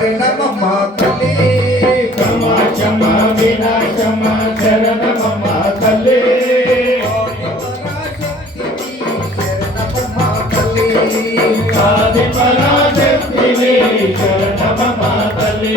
శరణమమ్మ తల్లి క్షమ వినాశమ శరణమమ్మ తల్లి శరణమమ్మ తల్లి ఆది పరాశక్తివి శరణమమ్మ తల్లి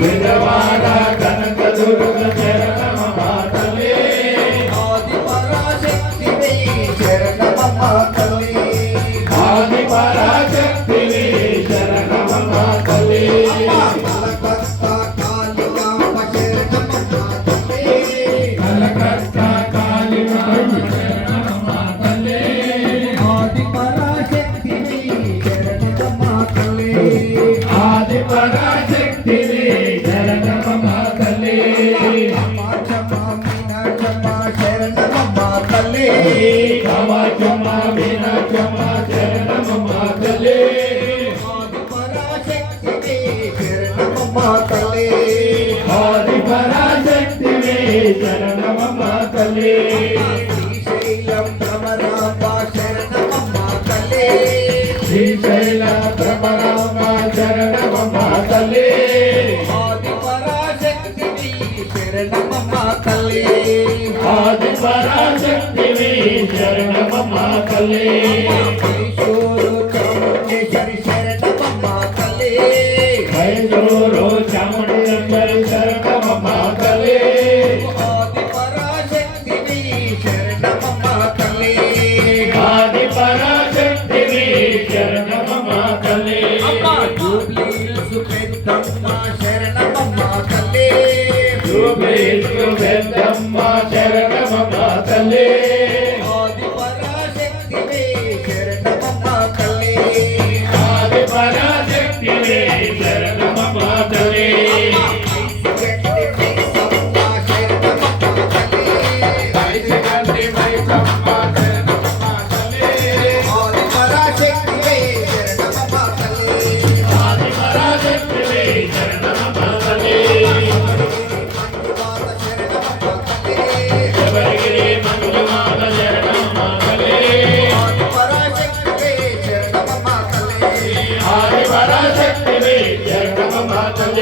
విజయవాడ కనక దుర్గ శరణమమ్మ తల్లి. ఆది పరాశక్తివి శరణమమ్మ తల్లి. కలకత్తా కాళికాంబ శరణమమ్మ కవచమ వినచమ శరణమమ్మ తల్లి. ఆది పరాశక్తివి శరణమమ్మ తల్లి. శ్రీశైల భ్రమరామ శరణమమ్మ తల్లి ఆది పరాశక్తివి శరణమమ్మ తల్లి